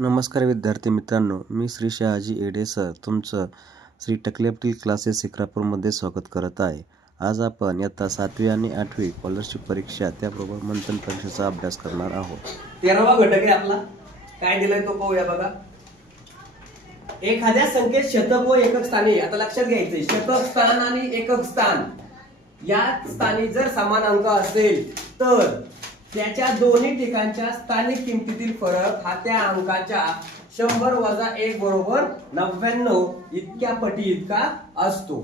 नमस्कार विद्यार्थी मित्रांनो, मी श्री शहाजी एडे सर तुमचं श्री टकलेपटील क्लासेस शिक्रापूरमध्ये स्वागत करत आहे। आज आपण इयत्ता 7वी आणि 8वी स्कॉलरशिप परीक्षा त्याबरोबर मंथन परीक्षेचा अभ्यास करणार आहोत। 13वा घटक आहे आपला। काय दिलंय तो पाहूया बघा। एखाद्या संख्येत शतक व एकक स्थानी, आता लक्षात घ्यायचंय, शतक स्थान आणि एकक स्थान या स्थानी जर समान अंक असेल तर त्याच्या दोन्ही ठिकाणच्या स्थानिक किमतीतील फरक हा त्या अंकाच्या 100 वजा 1 बरोबर 99 इतक्या पटी इतका असतो।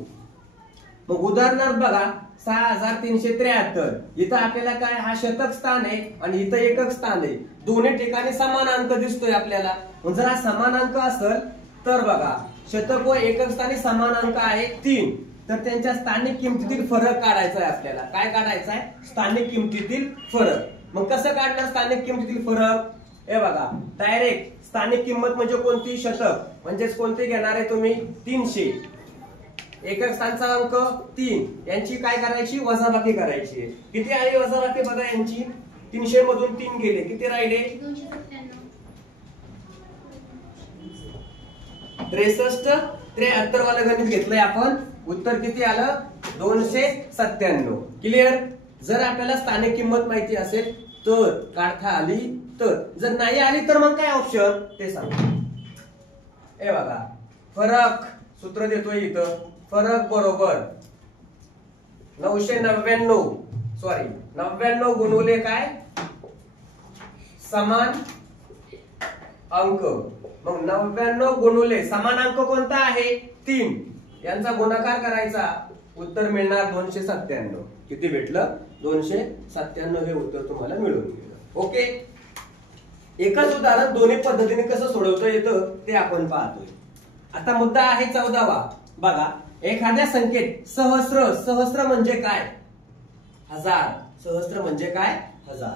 मग उदाहरणार्थ बघा 6373, इथं आपल्याला काय, हा शतक स्थान आहे आणि इथं एकक स्थान आहे, दोन्ही ठिकाणी समान अंक दिसतोय आपल्याला। जर हा समान अंक असेल तर बघा शतक व एकक स्थानी समान अंक आहे 3, तर त्यांच्या स्थानिक किमतीतील फरक काढायचा आहे आपल्याला। काय काढायचा आहे? स्थानिक किमतीतील फरक। मग कसं काढणार स्थानिक किमतीतील फरक? हे बघा, डायरेक्ट स्थानिक किंमत म्हणजे कोणती? शतक, म्हणजेच कोणते घेणार आहे तुम्ही? 300। एकक स्थानचा अंक 3, यांची काय करायची? वजाबाकी करायची आहे। किती आली वजाबाकी बघा यांची? 300 मधून 3 गेले, किती राहिले? 63। 73 वाला गणित घेतलंय आपण, उत्तर किती आलं? 297। क्लिअर? जर आपल्याला स्थानिक किंमत माहिती असेल तर काढता आली, तर जर नाही आली तर मग काय ऑप्शन ते सांग। हे बघा, फरक सूत्र देतोय इथं, फरक बरोबर 99 गुणुले काय? समान अंक। मग 99 गुणुले समान अंक कोणता आहे? 3, यांचा गुणाकार करायचा, उत्तर मिळणार 297। किती भेटलं? 297 हे उत्तर तुम्हाला मिळून गेलं। ओके, एकच उदाहरण दोन्ही पद्धतीने कसं सोडवता येतं ते आपण पाहतोय। आता मुद्दा आहे 14वा बघा। एखाद्या संख्येत सहस्त्र म्हणजे काय? 1000। सहस्त्र म्हणजे काय? 1000।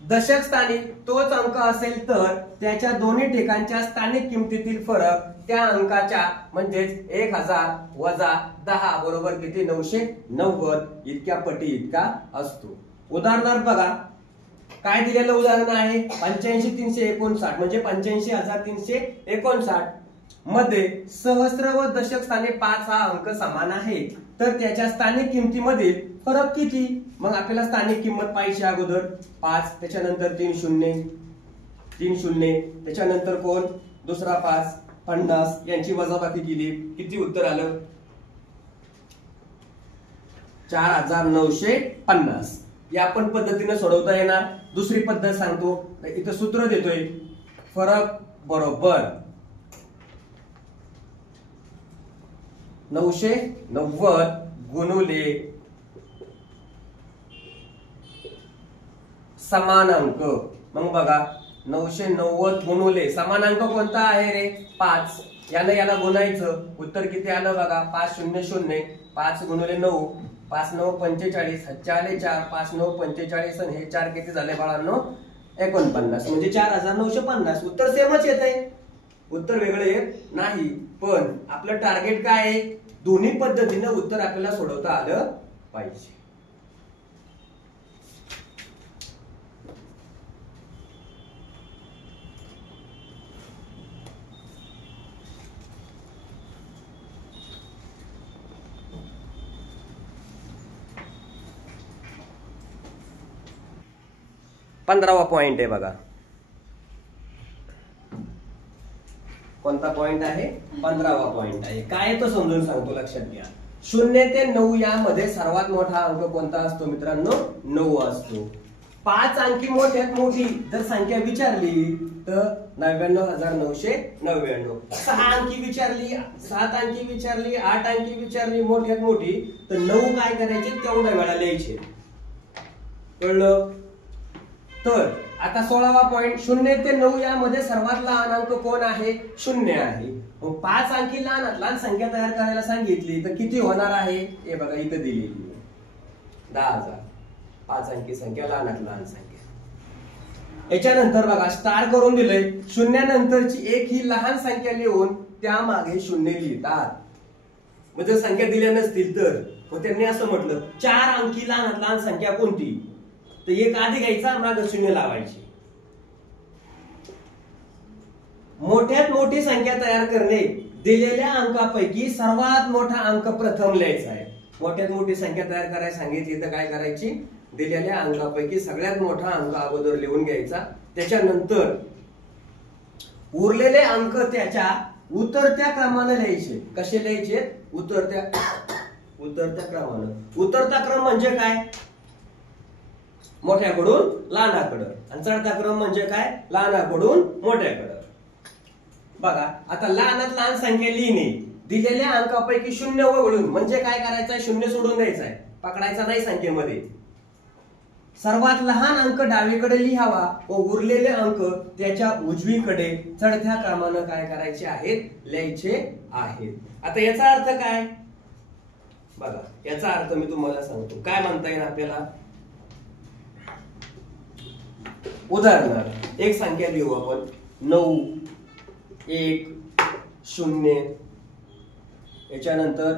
दशक स्थानी तोच अंक असेल तर त्याच्या दोन्ही ठिकाणच्या स्थानिक किमतीतील फरक त्या अंकाच्या म्हणजेच 1000 वजा 10 बरोबर किती? 990 इतक्या पटी इतका असतो। उदाहरणार्थ बघा, काय दिलेलं उदाहरण आहे? 85359 म्हणजे 85359 मध्ये सहस्त्र व दशक स्थानी 5 हा अंक समान आहे, तर त्याच्या स्थानिक किमतीमधील फरक किती? मग आपल्याला स्थानिक किंमत पाहिजे अगोदर 5, त्याच्यानंतर 3 शून्य, त्याच्यानंतर कोण? दुसरा 5, 50, यांची वजाबाकी केली, किती उत्तर आलं? 4950। या पण पद्धतीने सोडवता येणार। दुसरी पद्धत सांगतो, इथं सूत्र देतोय, फरक बरोबर 990 गुणुले समान अंक। मग बघा 990 गुणुले समान अंक कोणता आहे रे? 5, याला गुणायचं, उत्तर किती आलं बघा? 500। 5 गुणुले 9, 5 9 45, हातचे आले 4, 5 9 45 आणि हे 4 किती झाले बाळांनो? 49, म्हणजे 4950। उत्तर सेमच येत आहे, उत्तर वेगळं येत नाही। पण आपलं टार्गेट काय आहे? दोन्ही पद्धतीने उत्तर आपल्याला सोडवता आलं पाहिजे। पंधरावा पॉइंट आहे बघा। कोणता पॉइंट आहे? 15वा पॉइंट आहे। काय तो समजून सांगतो, लक्षात घ्या। 0 ते 9 यामध्ये सर्वात मोठा अंक कोणता असतो मित्रांनो? 9 असतो। 5 अंकी मोठ्यात मोठी जर संख्या विचारली तर 99999। 6 अंकी विचारली, 7 अंकी विचारली, 8 अंकी विचारली मोठ्यात मोठी, तर 9 काय करायचे? तेवढ्या वेळा लिहायचे। कळलं? तर आता 16वा पॉइंट, 0 ते 9 यामध्ये सर्वात लहान अंक कोण आहे? 0 आहे। मग 5 अंकी लहान संख्या तयार करायला सांगितली तर किती होणार आहे? हे बघा इथं दिलेली आहे 10000। 5 अंकी संख्या, लहान संख्या। याच्यानंतर बघा स्टार करून दिलंय, 0 नंतरची 1 ही लहान संख्या लिहून त्यामागे 0 लिहितात। म्हणजे संख्या दिल्या नसतील तर मग त्यांनी असं म्हटलं 4 अंकी लहान संख्या कोणती? तर एक आधी घ्यायचा, मागे 0 लावायची। मोठ्यात मोठी संख्या तयार करणे, दिलेल्या अंकापैकी सर्वात मोठा अंक प्रथम लिहायचा आहे. मोठ्यात मोठी संख्या तयार करायला सांगितली तर काय करायची, दिलेल्या अंकापैकी सगळ्यात मोठा अंक अगोदर लिहून घ्यायचा. त्याच्यानंतर उरलेले अंक त्याच्या उतरत्या क्रमाने लिहायचे. कसे लिहायचे, उतरत्या क्रमाने. उतरता क्रम म्हणजे काय, मोठ्याकडून लहानाकडं, आणि चढता क्रम म्हणजे काय, लहानाकडून मोठ्याकडं. बघा आता लहानात लहान संख्या लिहिणे, दिलेल्या अंकापैकी शून्य वगळून, म्हणजे काय करायचंय, शून्य सोडून द्यायचंय, पकडायचा नाही संख्येमध्ये. सर्वात लहान अंक डावीकडे लिहावा व उरलेले अंक त्याच्या उजवीकडे चढत्या क्रमानं काय करायचे आहेत, लिहायचे आहेत. आता याचा अर्थ काय बघा, याचा अर्थ मी तुम्हाला सांगतो. काय म्हणता येईल आपल्याला, उदाहरणार्थ एक संख्या लिहू आपण, 9 1 0, याच्यानंतर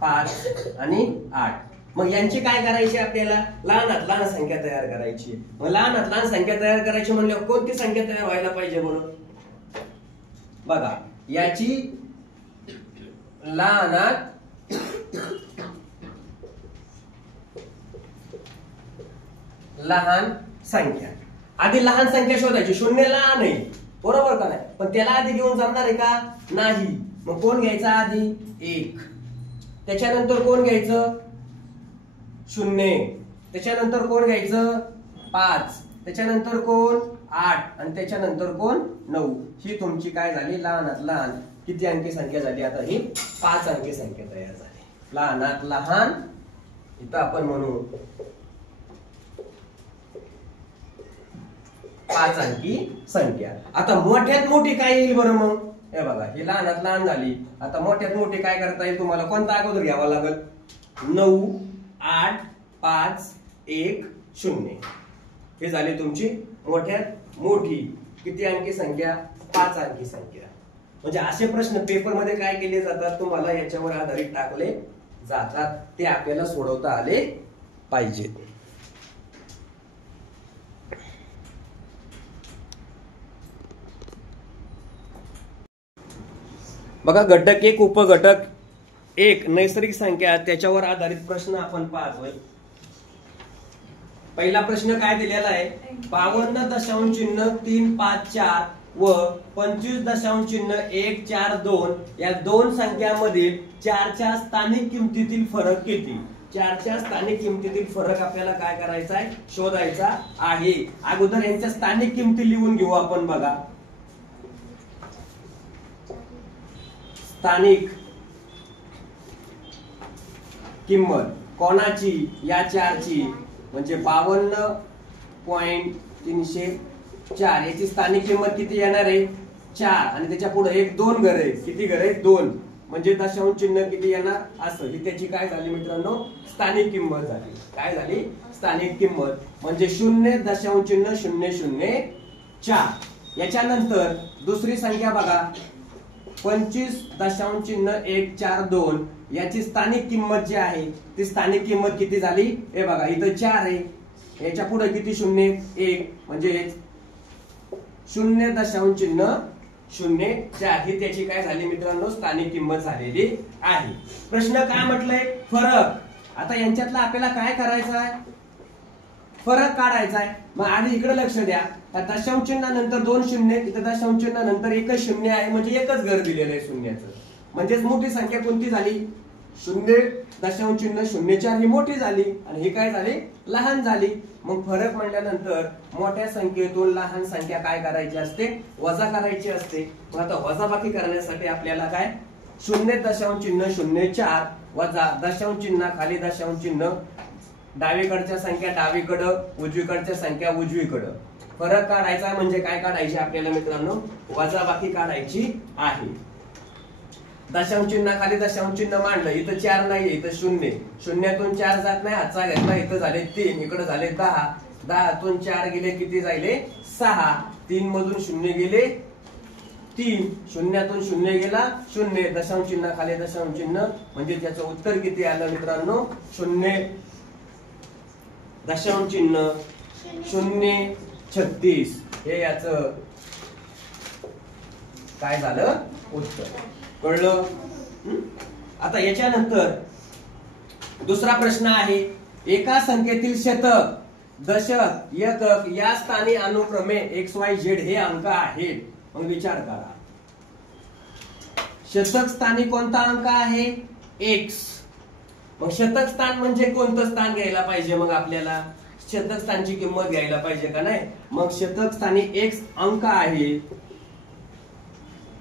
5 आणि 8. मग यांची काय करायची, आपल्याला लहानात लहान संख्या तयार करायची. मग लहानात लहान संख्या तयार करायची म्हणजे कोणती संख्या तयार व्हायला पाहिजे बरोबर. बघा याची लहानात लहान संख्या, आधी लहान संख्या शोधायची. शून्य लहान आहे बरोबर का नाही, पण त्याला आधी घेऊन जमणार आहे का, नाही. मग कोण घ्यायचा आधी, 1. त्याच्यानंतर कोण घ्यायचं, 0. त्याच्यानंतर कोण घ्यायचं, 5. त्याच्यानंतर कोण, 8. आणि त्याच्यानंतर कोण, 9. ही तुमची काय झाली, लहानात लहान किती अंकी संख्या झाली, आता ही 5 अंकी संख्या तयार झाली. लहानात लहान, इथं आपण म्हणू 5 अंकी संख्या. आता मोठ्यात मोठी काय येईल बरं, मग हे बघा, ही लहानात लहान झाली. आता मोठ्यात मोठी काय करता येईल तुम्हाला, कोणता अगोदर घ्यावा लागेल, 9 8 5 1 0. हे झाली तुमची मोठ्यात मोठी किती अंकी संख्या, 5 अंकी संख्या. म्हणजे असे प्रश्न पेपर मध्ये काय केले जातात, तुम्हाला याच्यावर आधारित टाकले जातात, ते आपल्याला सोडवता आले पाहिजेत. बघा घटक 1 उपघटक 1 नैसर्गिक संख्या, त्याच्यावर आधारित प्रश्न आपण पाहतोय. पहिला प्रश्न काय दिलेला आहे, 52.354 व 25.142 या दोन संख्यांमधील 4च्या स्थानिक किमतीतील फरक किती. 4च्या स्थानिक किमतीतील फरक आपल्याला काय करायचा आहे, शोधायचा आहे. अगोदर यांच्या स्थानिक किमती लिहून घेऊ आपण. बघा स्थानिक किंमत कोणाची, या 4ची, म्हणजे 52.304 याची स्थानिक किंमत किती येणार आहे, 4. आणि त्याच्या पुढे 1 2 घर आहे, किती घर आहे, 2, म्हणजे दशांश चिन्ह किती येणार, असं. ही त्याची काय झाली मित्रांनो, स्थानिक किंमत झाली. काय झाली, स्थानिक किंमत, म्हणजे 0.0004. याच्यानंतर दुसरी संख्या बघा, 25.142 याची स्थानिक किंमत जी आहे, ती स्थानिक किंमत किती झाली, हे बघा इथं 4 आहे, याच्या पुढे किती शून्य, 1, म्हणजे 0.04 ही त्याची काय झाली मित्रांनो, स्थानिक किंमत झालेली आहे. प्रश्न काय म्हटलंय, फरक. आता यांच्यातला आपल्याला काय करायचं आहे, फरक काढायचा आहे. मग आधी इकडे लक्ष द्या, दशांश चिन्हानंतर 2 शून्य, इथं दशांश चिन्हानंतर एकच शून्य आहे, म्हणजे एकच घर दिलेलं आहे शून्याचं. म्हणजेच मोठी संख्या कोणती झाली, 0.04 ही मोठी झाली, आणि ही काय झाली, लहान झाली. मग फरक म्हणल्यानंतर मोठ्या संख्येतून लहान संख्या काय करायची असते, वजा करायची असते. मग आता वजाबाकी करण्यासाठी आपल्याला काय, 0.04 वजा दशांश चिन्ह खाली दशांश चिन्ह, डावीकडच्या संख्या डावीकडं, उजवीकडच्या संख्या उजवीकडं. फरक काढायचा म्हणजे काय काढायची आपल्याला मित्रांनो, वजाबाकी काढायची आहे. दशांश चिन्ह खाली दशांश चिन्ह मांडलं, इथं 4 नाही, इथं 0, शून्यातून 4 जात नाही, हातचा घेतला, इथं झाले 3, इकडे झाले 10, 10तून 4 गेले किती झाले, 6, 3 मधून 0 गेले 3, शून्यातून 0 गेला 0, दशांश चिन्ह खाली दशांश चिन्ह, म्हणजे त्याचं उत्तर किती आलं मित्रांनो, 0 दशांश चिन्ह 0.36 हे याचं काय झालं उत्तर. कळलं? आता याच्यानंतर दुसरा प्रश्न आहे, एका संख्येतील शतक, दशक, एकक या स्थानी अनुक्रमे XYZ हे अंक आहेत. मग विचार करा, शतक स्थानी कोणता अंक आहे? X. मग शतक स्थान म्हणजे कोणतं स्थान घ्यायला पाहिजे? मग आपल्याला शतक स्थानची किंमत घ्यायला पाहिजे का नाही? मग शतक स्थानी X अंक आहे.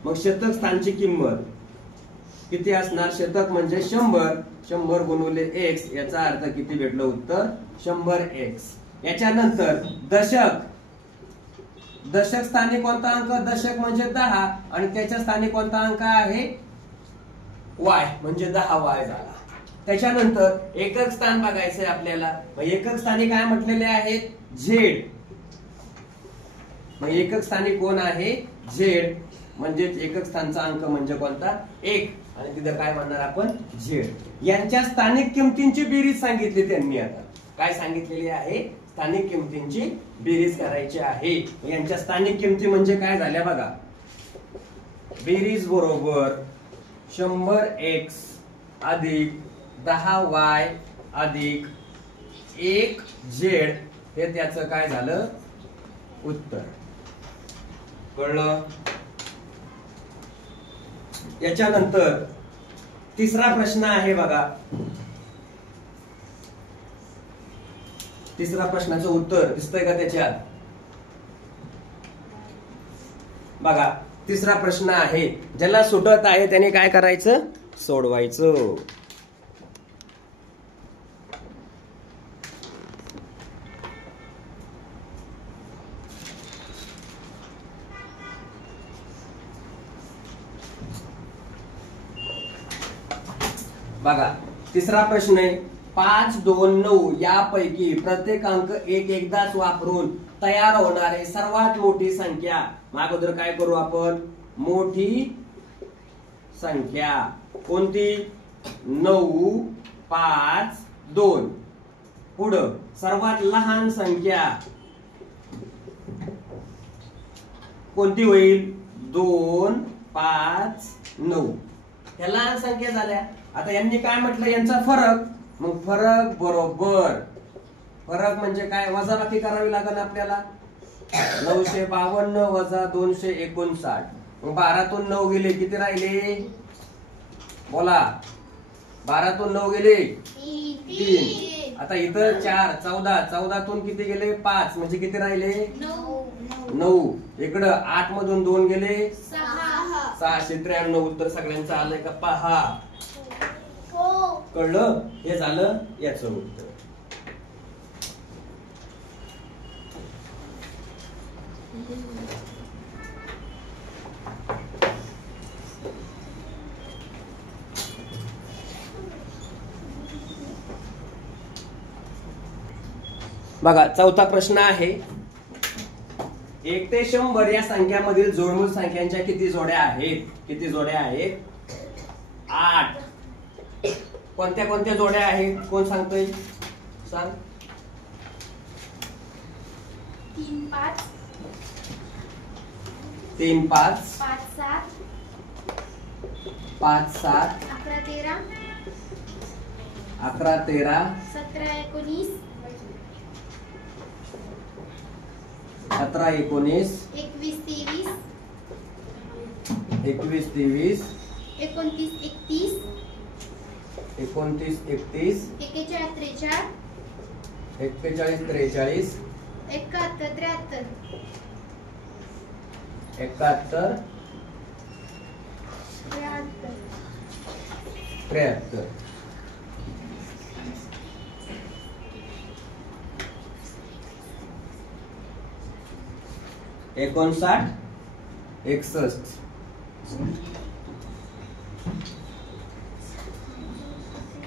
मग शतक स्थानची किंमत किती असणार? शतक म्हणजे 100, 100 गुणिले X, याचा अर्थ किती भेटलं उत्तर? 100X. याच्यानंतर दशक, दशक स्थानी कोणता अंक? दशक म्हणजे 10 आणि त्याच्या स्थानी कोणता अंक आहे? Y म्हणजे 10Y झाला. त्याच्यानंतर एकक स्थान बघायचंय आपल्याला. मग एकक स्थानी काय म्हटलेले आहेत? Z. मग एकक स्थानी कोण आहे? Z. म्हणजे एकक स्थानचा अंक म्हणजे कोणता? 1 आणि तिथे काय म्हणणार आपण? Z. यांच्या स्थानिक किमतींची बेरीज सांगितली त्यांनी. आता काय सांगितलेली आहे? स्थानिक किमतींची बेरीज करायची आहे. यांच्या स्थानिक किमती म्हणजे काय झाल्या बघा. बेरीज बरोबर 100X अधिक 10Y अधिक 1Z हे त्याचं काय झालं? उत्तर. कळलं? याच्यानंतर तिसरा प्रश्न आहे बघा. तिसरा प्रश्नाचं उत्तर दिसतंय का त्याच्यात? बघा, तिसरा प्रश्न आहे, ज्याला सुटत आहे त्याने काय करायचं? सोडवायचं. बघा, तिसरा प्रश्न आहे, 5, 2, 9 यापैकी प्रत्येक अंक एकदाच वापरून तयार होणारे सर्वात मोठी संख्या. अगोदर काय करू आपण? मोठी संख्या कोणती? 9, 5, 2. पुढं सर्वात लहान संख्या कोणती होईल? 2, 5, 9. ह्या लहान संख्या झाल्या. आता यांनी काय म्हटलं? यांचा फरक. मग फरक बरोबर, फरक म्हणजे काय? वजाबाकी करावी लागेल आपल्याला. 952 वजा 259. मग 12 तून 9 गेले, किती राहिले? बोला, 12 तून 9 गेले 3. आता इथं 4, 14, 14 तून किती गेले? 5, म्हणजे किती राहिले? 9. इकडं 8 मधून 2 गेले 693. उत्तर सगळ्यांचं आलंय का? पहा. कळलं? हे झालं याचं उत्तर. बघा, चौथा प्रश्न आहे, 1 ते 100 या संख्यामधील जोडमूळ संख्यांच्या किती जोड्या आहेत? किती जोड्या आहेत? 8. कोणत्या कोणत्या जोड्या आहेत? कोण सांगतोय? सांग. 3, 5 3, 5 5, 7 5, 7 11, 13 11, 13 17, 19 17, 19 21, 23 21, 23 29, 31 29, 31 41, 43 41, 43 71, 73 71, 73 59, 61.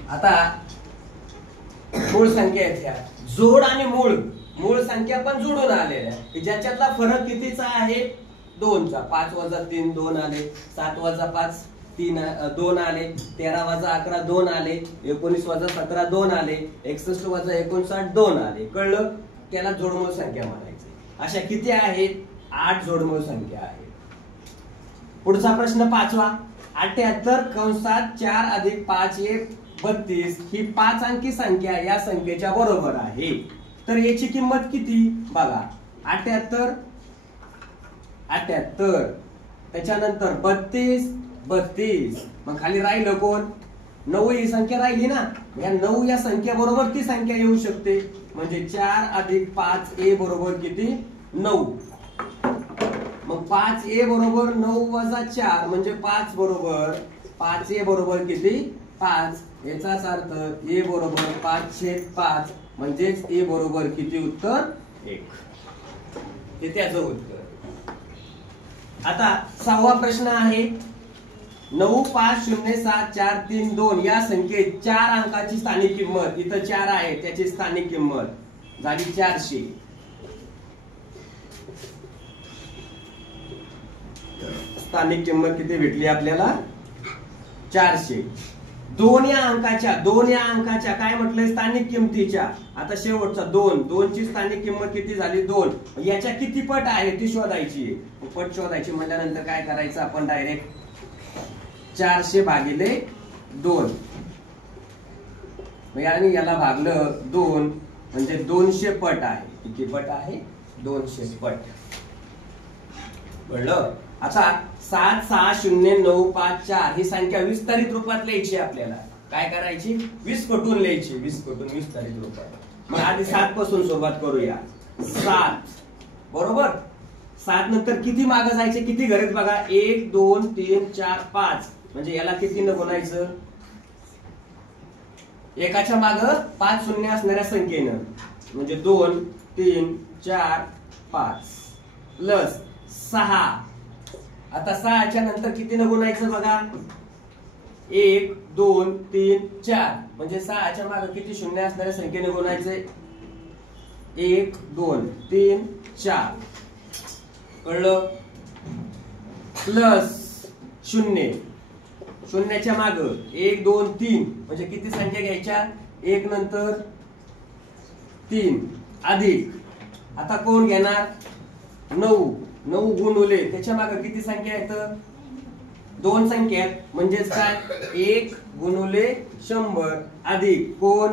आता मूळ संख्या आहेत ह्या. जोड आणि मूळ संख्या पण जोडून आलेल्या आहे, ज्याच्यातला फरक कितीचा आहे? 2चा. 5 वजा 3 2 आले, 7 वजा 5 3 2 आले, 13 वजा 11 2 आले, 19 वजा 17 2 आले, 61 वजा 59 2 आले. कळलं? त्याला जोडमूळ संख्या म्हणायची. अशा किती आहेत? 8 जोडमूळ संख्या आहेत. पुढचा प्रश्न 5वा 78 कंसात 4 अधिक 5 1 32 ही 5 अंकी संख्या या संख्येच्या बरोबर आहे, तर याची किंमत किती बघा. 78 त्याच्यानंतर 32 मग खाली राहिलं कोण 9 ही संख्या राहिली ना. या 9 या संख्या बरोबर ती संख्या येऊ शकते, म्हणजे 4 अधिक 5a बरोबर किती 9. मग 5a बरोबर 9 वजा 4 म्हणजे 5 बरोबर 5a बरोबर किती 5. याचाच अर्थ a बरोबर 5/5 म्हणजेच a बरोबर किती उत्तर 1. हे त्याचं उत्तर. आता 6वा प्रश्न आहे 9507432 या संख्येत 4 अंकाची स्थानिक किंमत, इथं 4 आहे त्याची स्थानिक किंमत झाली 400. स्थानिक किंमत किती भेटली आपल्याला 400. 2 या अंकाच्या काय म्हटलंय स्थानिक किमतीच्या. आता शेवटचा 2 ची स्थानिक किंमत किती झाली 2. याच्या किती पट आहे ती शोधायची. पट शोधायची म्हटल्यानंतर काय करायचं आपण डायरेक्ट 400 भागिले 2 आणि याला भागलं 2 म्हणजे 200 पट आहे. किती पट आहे 200 पट. कळलं. आता 7609554 ही संख्या विस्तारित रूपात लिहायची आपल्याला. काय करायची 20 कटून लिहायची. 20 कटून विस्तारित रूपात. मग आधी 7 पासून सुरुवात करूया. 7 बरोबर. 7 नंतर किती मागे जायचे किती घरेत बघा 1 2 3 4 5 म्हणजे याला किती न गुणायचं. एकाच्या मागे 5 शून्य असणाऱ्या संख्येनं म्हणजे 2 3 4 5 प्लस 6. आता 6च्या नंतर किती न गुणायचं बघा 1 2 3 4 म्हणजे 6च्या मागे किती शून्य असणाऱ्या संख्येने गुणायचे 1 2 3 4. कळलं. प्लस 0 शून्याच्या माग 1 2 3 म्हणजे किती संख्या घ्यायच्या 1 नंतर 3 अधिक. आता कोण घेणार 9 गुणुले त्याच्या मागे किती संख्या आहेत 2 संख्या आहेत म्हणजेच काय 1 गुणुले 100 अधिक कोण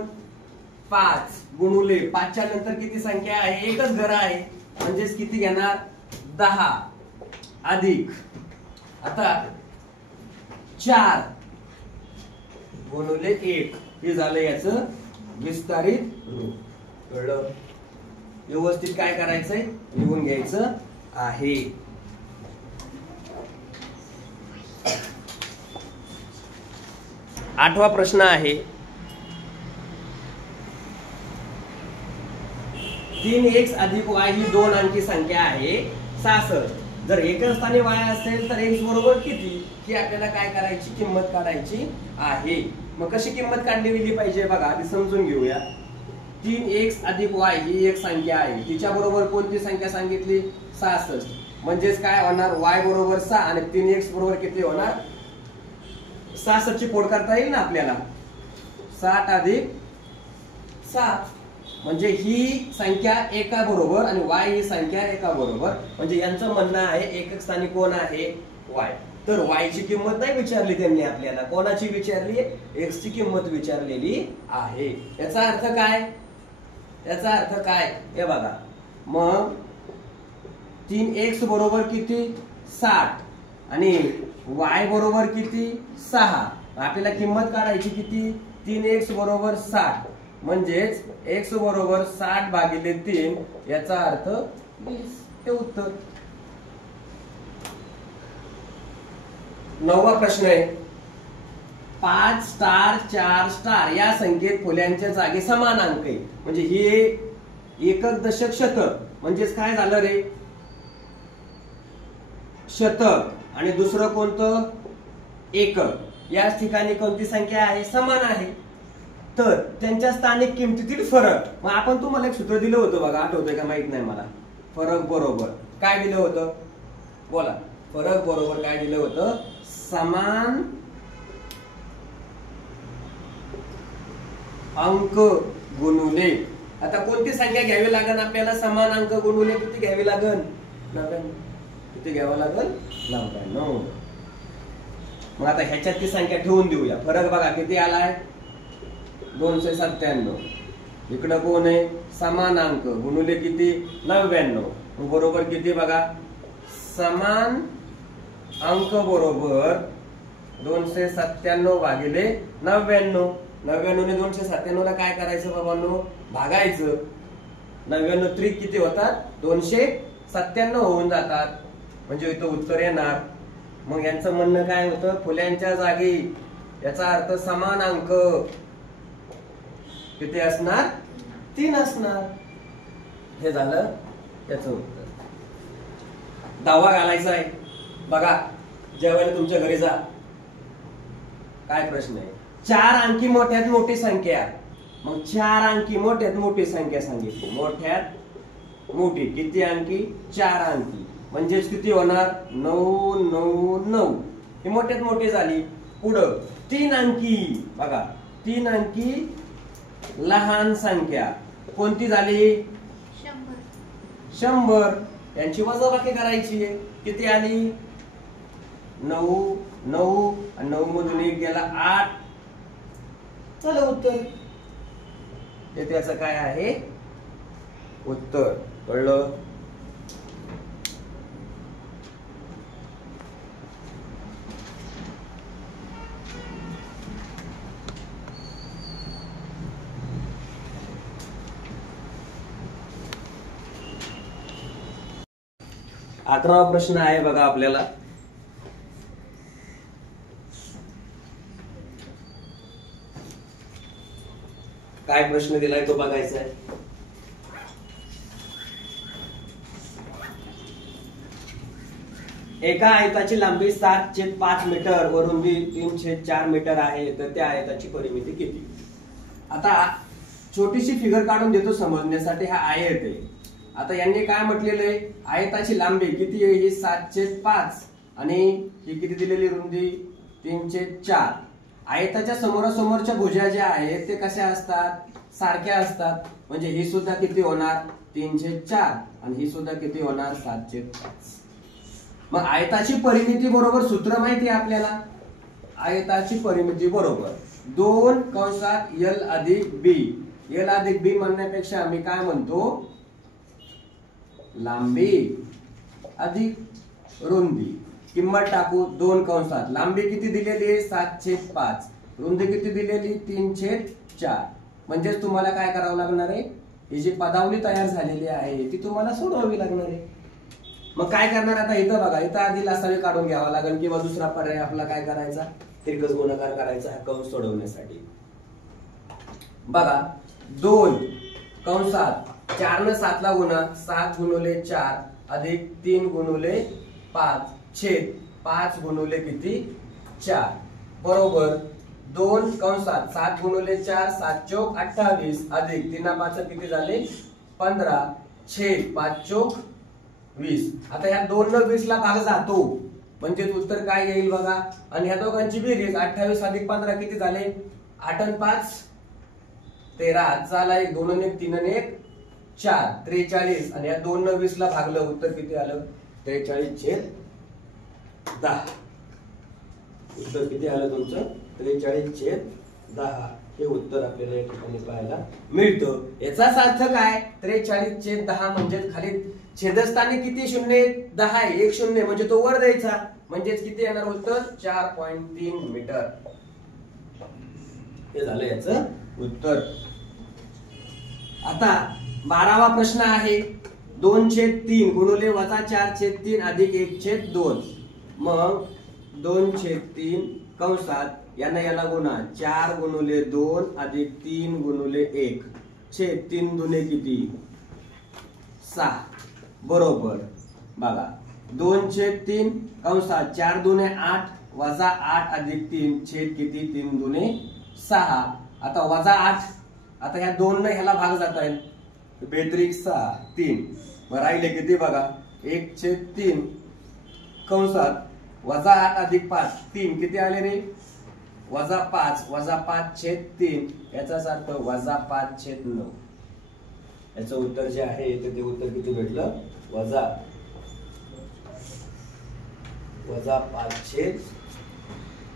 5 गुणुले 5च्या नंतर किती संख्या आहे एकच घर आहे म्हणजेच किती घेणार 10 अधिक. आता 4 गुणुले 1 हे झालं याचं विस्तारित रूप. कळलं. व्यवस्थित काय करायचंय लिहून घ्यायचं आहे. आठवा प्रश्न आहे 3x अधिक y ही 2 अंकी संख्या आहे 66. जर एकच स्थानी y असेल तर x बरोबर किती ही आपल्याला काय करायची किंमत काढायची आहे. मग कशी किंमत काढली गेली पाहिजे बघा आधी समजून घेऊया. 3x अधिक y ही एक संख्या आहे तिच्या बरोबर कोणती संख्या सांगितली 66 म्हणजेच काय होणार y बरोबर 6 आणि 3x बरोबर किती होणार 66 ची फोड करता येईल ना आपल्याला 60 अधिक 6 म्हणजे ही संख्या एका बरोबर आणि y ही संख्या एका बरोबर म्हणजे यांचं म्हणणं आहे एकक स्थानी कोण आहे y. तर y ची किंमत नाही विचारली त्यांनी आपल्याला कोणाची विचारली x ची किंमत विचारलेली आहे. याचा अर्थ काय हे बघा मग 3x बरोबर किती 60 आणि y बरोबर किती 6. आपल्याला किंमत काढायची किती 3x बरोबर 60 म्हणजेच x बरोबर 60 भागिले 3 याचा अर्थ 20 हे उत्तर. 9वा प्रश्न आहे 5 स्टार 4 स्टार या संख्येत खोल्यांच्या जागी समान अंक आहे म्हणजे ही एकक दशक शतक म्हणजेच काय झालं रे शतक आणि दुसरं कोणतं एकक. याच ठिकाणी कोणती संख्या आहे समान आहे तर त्यांच्या स्थानिक किमतीतील फरक. मग आपण तुम्हाला एक सूत्र दिलं होतं बघा आठवतंय का माहित नाही मला. फरक बरोबर काय दिलं होतं बोला. फरक बरोबर काय दिलं होतं समान अंक गुणुले. आता कोणती संख्या घ्यावी लागेल आपल्याला समान अंक गुणुले किती घ्यावी लागेल किती घ्यावं लागेल 99. मग आता ह्याच्यात ती संख्या ठेवून देऊया. फरक बघा किती आलाय 297. इकडं कोण आहे समान अंक गुणुले किती 99. बरोबर किती बघा समान अंक बरोबर 297 भागिले 99. 99 ने 297 ला काय करायचं बाबांनो भागायचं. 99 त्रिक किती होतात 297 होऊन जातात म्हणजे इथं उत्तर येणार. मग यांचं म्हणणं काय होतं फुल्यांच्या जागी याचा अर्थ समान अंक किती असणार 3 असणार. हे झालं त्याचं उत्तर. दावा घालायचा आहे बघा ज्यावेळेला तुमच्या घरी जा काय प्रश्न आहे 4 अंकी मोठ्यात मोठी संख्या. मग 4 अंकी मोठ्यात मोठी संख्या सांगितली. मोठ्यात मोठी किती अंकी 4 अंकी म्हणजेच किती होणार 999. ही मोठ्यात मोठी झाली. पुढं 3 अंकी बघा 3 अंकी लहान संख्या कोणती झाली 100. यांची वजाबाकी करायची आहे. किती आली 9 9 आणि 9 मधून 1 गेला 8. चला उत्तर ते त्याचं काय आहे उत्तर. कळलं. अकरावा प्रश्न आहे बघा आपल्याला. काय प्रश्न दिलाय तो बघायचा आहे. एका आयताची लांबी 7/5 मीटर व रुंदी 3/4 मीटर आहे तर त्या आयताची परिमिती किती. आता छोटीशी फिगर काढून देतो समजण्यासाठी. हा आयत आहे. आता यांनी काय म्हटलेलं आहे आयताची लांबी किती आहे ही 7/5 आणि ही किती दिलेली रुंदी 3/4. आयताच्या समोरासमोरच्या भुजा ज्या आहेत ते कशा असतात सारख्या असतात. म्हणजे ही सुद्धा किती होणार 3/4 आणि ही सुद्धा किती होणार 7/5. मग आयताची परिमिती बरोबर सूत्र माहिती आहे आपल्याला. आयताची परिमिती बरोबर 2 कंसात L अधिक B. L अधिक B म्हणण्यापेक्षा आम्ही काय म्हणतो लांबी अधिक रुंदी. किंमत टाकू 2 कंसात. लांबी किती दिलेली आहे 7/5. रुंदी किती दिलेली 3/4. म्हणजे तुम्हाला काय करावं लागणार आहे ही जी पदावली तयार झालेली आहे ती तुम्हाला सोडवावी लागणार आहे. मग काय करणार आता इथं बघा इथं आधी लसावी काढून घ्यावा लागेल किंवा दुसरा पर्याय आपला काय करायचा तिरकस गुणाकार करायचा हा कंस सोडवण्यासाठी. बघा 2 कंसात 4 ने 7 ला गुणा 7 गुणुले 4 अधिक 3 गुणुले 5 छेद 5 गुणुले किती 4 बरोबर 2 कंसात 7 गुणुले 4 7 चौक 28 अधिक 3 5 किती झाले 15 छेद 5 चौक 20. आता ह्या 2 न 20 ला भाग जातो म्हणजे उत्तर काय येईल बघा. आणि ह्या दोघांची बेरीज 28 अधिक 15 किती झाले 8 आणि 5 13. झाला 1 2 आणि 1 3 आणि 1 4 43 आणि या 2 न 20 ला भागलं उत्तर किती आलं 43/10. उत्तर किती आलं तुमचं 43/10. हे उत्तर आपल्याला या ठिकाणी पाहायला मिळतं. याचाच अर्थ काय 43/10 म्हणजे खाली छेदस्थानी किती शून्य 10 आहे 1 शून्य म्हणजे तो वर द्यायचा म्हणजेच किती येणार उत्तर 4.3 मीटर. हे झालं याचं उत्तर. आता 12वा प्रश्न आहे 2/3 गुणुले वजा 4/3 अधिक 1/2. मग 2/3 कंसात यांना याला गुणा 4 गुणुले 2 अधिक 3 गुणुले 1 छेद 3 दुने किती 6 बरोबर. बघा 2/3 कंसात 4 दुने 8 वजा 8 अधिक 3 छेद किती 3 दुने 6. आता वजा 8 आता ह्या 2 न ह्याला भाग जात आहेत 6 3 राहिले किती बघा 1/3 कंसात वजा 8 अधिक 5 3 किती आले रे वजा 5 वजा 5/3 याचाच अर्थ वजा 5/9. याचं उत्तर जे आहे ते उत्तर किती भेटलं वजा 5/9.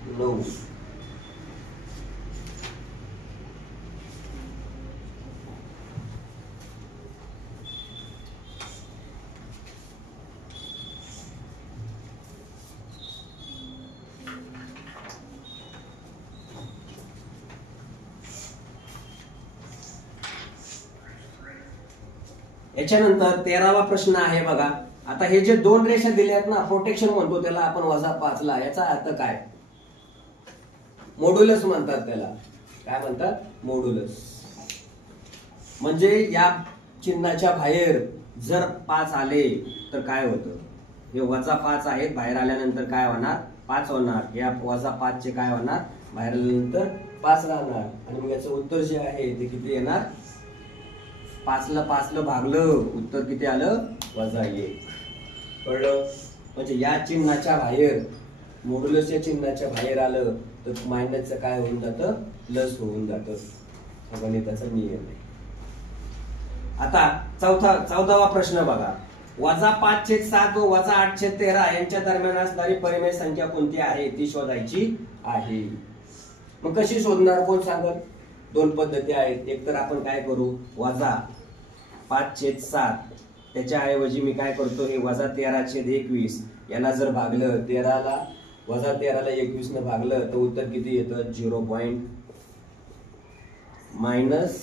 9. याच्यानंतर 13वा प्रश्न आहे बघा. आता हे जे दोन रेषा दिल्यात ना, प्रोटेक्शन म्हणतो त्याला आपण -5 ला. याचा अर्थ काय? मॉड्युलस म्हणतात त्याला. काय म्हणतात? मॉड्युलस. म्हणजे या चिन्हाच्या बाहेर जर 5 आले तर काय होतं? हे -5 आहेत, बाहेर आल्यानंतर काय होणार? 5 होणार. या -5 चे काय होणार? बाहेर आल्यानंतर 5 राहणार. आणि मग याचं उत्तर जे आहे ते किती येणार? 5 ला 5 ला भागलं, उत्तर किती आलं? -1. कळलं? म्हणजे या चिन्हाच्या बाहेर, मॉड्युलसच्या चिन्हाच्या बाहेर आलं तर मायनसचं काय होऊन जातं? प्लस होऊन जातं. हा गणिताचा नियम आहे. आता 14वा प्रश्न बघा. -5/7 व -8/13 यांच्या दरम्यान असणारी परिमेय संख्या कोणती आहे ती शोधायची आहे. मग कशी शोधणार? कोण सांगत? 2 पद्धती आहेत. एक तर आपण काय करू? -5/7 त्याच्याऐवजी मी काय करतो? हे -13/21 याला जर भागलं, 13ला -21 न भागलं तर उत्तर किती येतं? 0. मायनस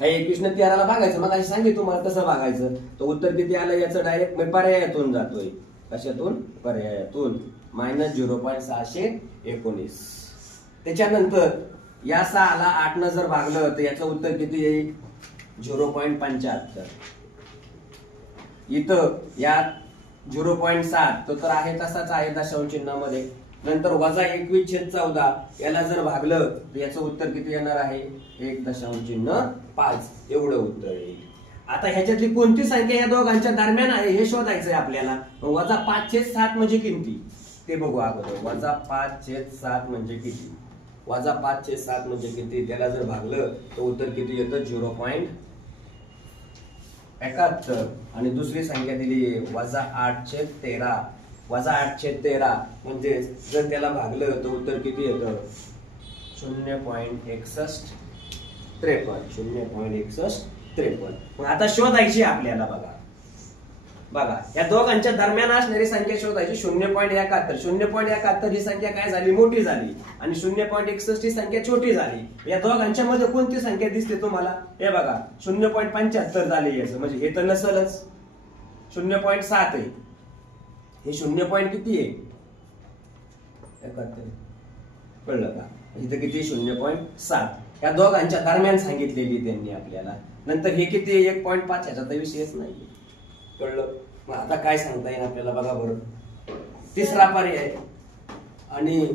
21 न 13ला भागायचं. मग अशी सांगितलं तुम्हाला तसं भागायचं. तर उत्तर किती आलं? याचं डायरेक्ट मी पर्यायातून जातोय. कशातून? पर्यायातून. -0.619. त्याच्यानंतर या 6ला 8 न जर भागलं तर याचं उत्तर किती येईल? 0.75. इथं या 0.7 तो तर आहे तसाच आहे दशांश चिन्हामध्ये. नंतर -21/14 याला जर भागलं तर याचं उत्तर किती येणार आहे? 1.5 एवढं उत्तर येईल. आता ह्याच्यातली कोणती संख्या या दोघांच्या दरम्यान आहे हे शोधायचंय आपल्याला. -5/7 म्हणजे किती ते बघू अगोदर. -5/7 म्हणजे किती? -5/7 म्हणजे किती? त्याला जर भागलं तर उत्तर किती येतं? 0.71. आणि दुसरी संख्या दिली आहे -8/13. -8/13 म्हणजे जर त्याला भागलं तर उत्तर किती येतं? 0.6153. मग आता शोधायची आपल्याला. बघा या दोघांच्या दरम्यान असणारी संख्या शोधायची. 0.71. 0.71 ही संख्या काय झाली? मोठी झाली. आणि 0.61 ही संख्या छोटी झाली. या दोघांच्या मध्ये कोणती संख्या दिसते तुम्हाला? हे बघा 0.75 झाले याचं. म्हणजे हे तर नसलच. 0.7 आहे. हे 0. किती आहे? 71. कळलं का? इथं किती? 0.7. या दोघांच्या दरम्यान सांगितलेली त्यांनी आपल्याला. नंतर हे किती आहे? 1.5. याचा तर विषयच नाही. कळलं? मग आता काय सांगता येईल आपल्याला? बघा बरं. तिसरा पर्याय. आणि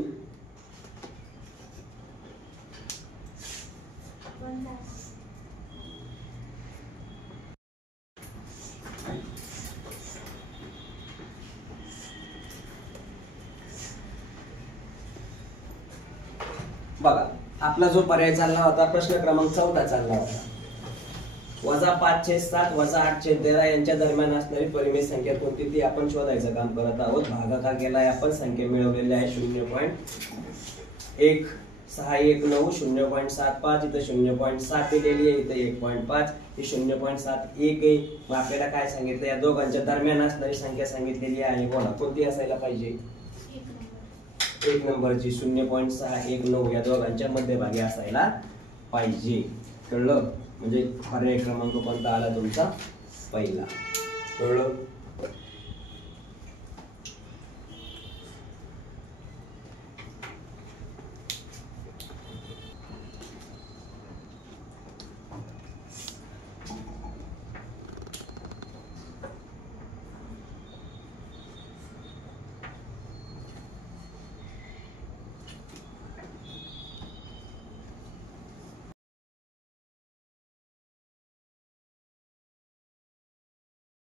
बघा आपला जो पर्याय चालला होता, प्रश्न क्रमांक 14 चालला होता. -5/7 -8/13 यांच्या दरम्यान असणारी परिमेय संख्या कोणती ती आपण शोधायचं काम करत आहोत. भागाकार केलाय आपण. संख्या मिळवलेली आहे 0.1619. 0.75. इथं 0.7 दिलेली आहे. इथं 1.5. ही 0.71 आहे. मग आपल्याला काय सांगितलं? या दोघांच्या दरम्यान असणारी संख्या सांगितलेली आहे. बोला कोणती असायला पाहिजे? 1 नंबरची. 0.619 या दोघांच्या मध्यभागी असायला पाहिजे. कळलं? म्हणजे पर्याय क्रमांक कोणता आला तुमचा? पहिला. कळलं?